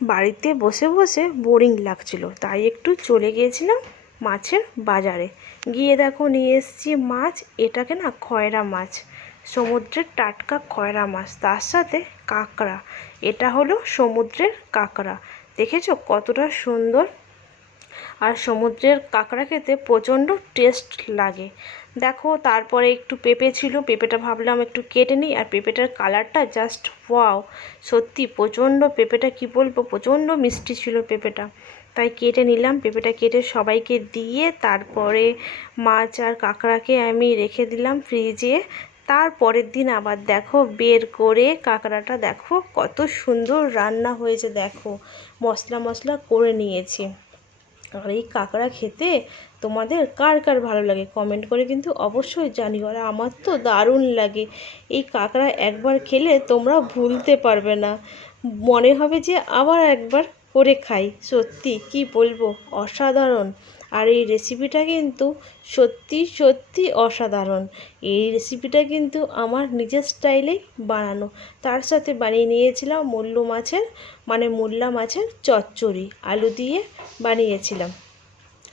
বাড়িতে বসে বসে বোরিং লাগছিল, তাই একটু চলে গিয়েছিলাম মাছের বাজারে। গিয়ে দেখো নিয়ে এসেছি মাছ। এটাকে না খয়রা মাছ, সমুদ্রের টাটকা খয়রা মাছ, তার সাথে কাঁকড়া। এটা হলো সমুদ্রের কাঁকড়া। দেখেছো কতটা সুন্দর। আর সমুদ্রের কাঁকড়া খেতে প্রচণ্ড টেস্ট লাগে। দেখো তারপরে একটু পেঁপে ছিল, পেঁপেটা ভাবলাম একটু কেটে নিই। আর পেঁপেটার কালারটা জাস্ট ওয়াও, সত্যি প্রচণ্ড পেঁপেটা, কি বলবো, প্রচণ্ড মিষ্টি ছিল পেঁপেটা। তাই কেটে নিলাম। পেঁপেটা কেটে সবাইকে দিয়ে তারপরে মাছ আর কাঁকড়াকে আমি রেখে দিলাম ফ্রিজে। তারপরের দিন আবার দেখো বের করে কাঁকড়াটা দেখো কত সুন্দর রান্না হয়েছে, দেখো মশলা মশলা করে নিয়েছি। আর এই কাঁকড়া খেতে তোমাদের কার কার ভালো লাগে কমেন্ট করে কিন্তু অবশ্যই জানিও। আর আমার তো দারুণ লাগে। এই কাঁকড়া একবার খেলে তোমরা ভুলতে পারবে না, মনে হবে যে আবার একবার করে খাই। সত্যি কি বলবো, অসাধারণ। আর এই রেসিপিটা কিন্তু সত্যি সত্যি অসাধারণ। এই রেসিপিটা কিন্তু আমার নিজের স্টাইলেই বানানো। তার সাথে বানিয়ে নিয়েছিলাম মূল্লা মাছের চচ্চড়ি, আলু দিয়ে বানিয়েছিলাম।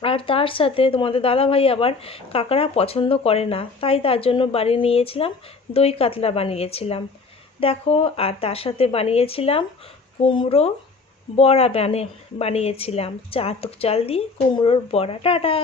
আর তার সাথে তোমাদের দাদাভাই আবার কাঁকড়া পছন্দ করে না, তাই তার জন্য বানিয়ে নিয়েছিলাম দই কাতলা বানিয়েছিলাম। দেখো, আর তার সাথে বানিয়েছিলাম কুমড়ো বড়া বানিয়েছিলাম, চাল দিয়ে কুমড়োর বড়া। টাটা।